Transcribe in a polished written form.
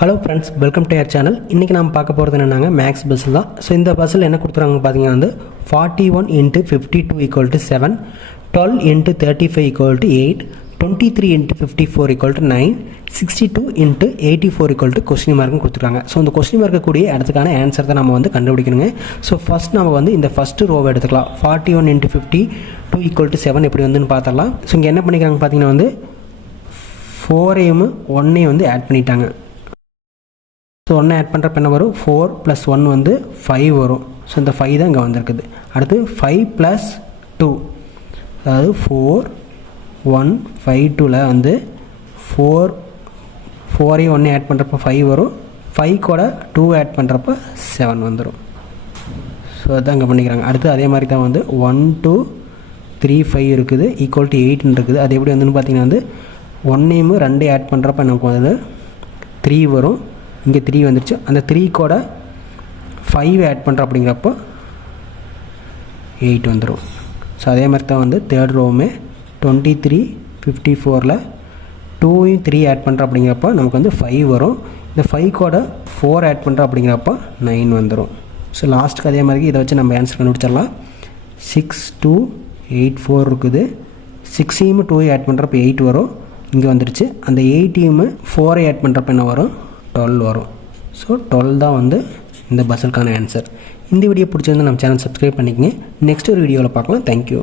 Hello friends, welcome to your channel. இன்றைக்கி நம்ம பார்க்க போகிறது என்னென்னாங்க மேக்ஸ் பஸ்ஸில் தான். ஸோ இந்த பஸ்ஸில் என்ன கொடுத்துருக்காங்க பார்த்தீங்கன்னா வந்து 41 × 52 = 7, 12 × 35 = 8, 23 × 54 = 9, 62 × 84 கொஸ்டின் மார்க்கும் கொடுத்துருக்காங்க. ஸோ இந்த கொஸ்டின் மார்க்கு கூடிய இடத்துக்கான ஆன்சர் தான் நம்ம வந்து கண்டுபிடிக்கணுங்க. ஸோ ஃபஸ்ட் நம்ம வந்து இந்த ஃபஸ்ட்டு ரோவை எடுத்துக்கலாம். 41 × 52 = 7 எப்படி வந்துன்னு பார்த்துடலாம். ஸோ இங்கே என்ன பண்ணிக்கிறாங்க பார்த்தீங்கன்னா வந்து 4ஐயும் 1ஐயும் வந்து ஆட் பண்ணிட்டாங்க. ஸோ 1 ஆட் பண்ணுறப்ப என்ன வரும்? 4 + 1 வந்து 5 வரும். ஸோ இந்த 5 தான் இங்கே வந்திருக்குது. அடுத்து 5 + 2, அதாவது 4 1 5 2ல் வந்து 4ஐயும் 1 ஆட் பண்ணுறப்ப 5 வரும். 5 கூட 2 ஆட் பண்ணுறப்ப 7 வந்துடும். ஸோ அதுதான் இங்கே பண்ணிக்கிறாங்க. அடுத்து அதே மாதிரி தான் வந்து 1 2 3 5 இருக்குது, = 8 இருக்குது. அது எப்படி வந்துன்னு பார்த்தீங்கன்னா வந்து 1ஐயும் 2 ஆட் பண்ணுறப்ப நமக்கு வந்து 3 வரும். இங்கே 3 வந்துருச்சு. அந்த 3 கூட 5 ஆட் பண்ணுறோம் அப்படிங்கிறப்போ 8 வந்துடும். ஸோ அதே மாதிரி தான் வந்து தேர்ட் ரோவுமே 23 54ல் 2ஐயும் 3 ஆட் பண்ணுறோம் அப்படிங்கிறப்போ நமக்கு வந்து 5 வரும். இந்த 5 கூட 4 ஆட் பண்ணுறோம் அப்படிங்கிறப்போ 9 வந்துடும். ஸோ லாஸ்ட்டுக்கு அதே மாதிரி இதை வச்சு நம்ம ஆன்சர் கண்டுபிடிச்சிடலாம். 6 2 8 4 இருக்குது. 6ஐயும் 2ஐயும் ஆட் பண்ணுறப்போ 8 வரும். இங்கே வந்துருச்சு. அந்த 8ஐயும் 4ஐ ஆட் பண்ணுறப்ப என்ன வரும்? 12 வரும். ஸோ 12 தான் வந்து இந்த பஸ்ஸுக்கான ஆன்சர். இந்த வீடியோ பிடிச்சிருந்து நம்ம சேனல் சப்ஸ்கிரைப் பண்ணிக்கங்க. நெக்ஸ்ட் ஒரு வீடியோவில் பார்க்கலாம். தேங்க்யூ.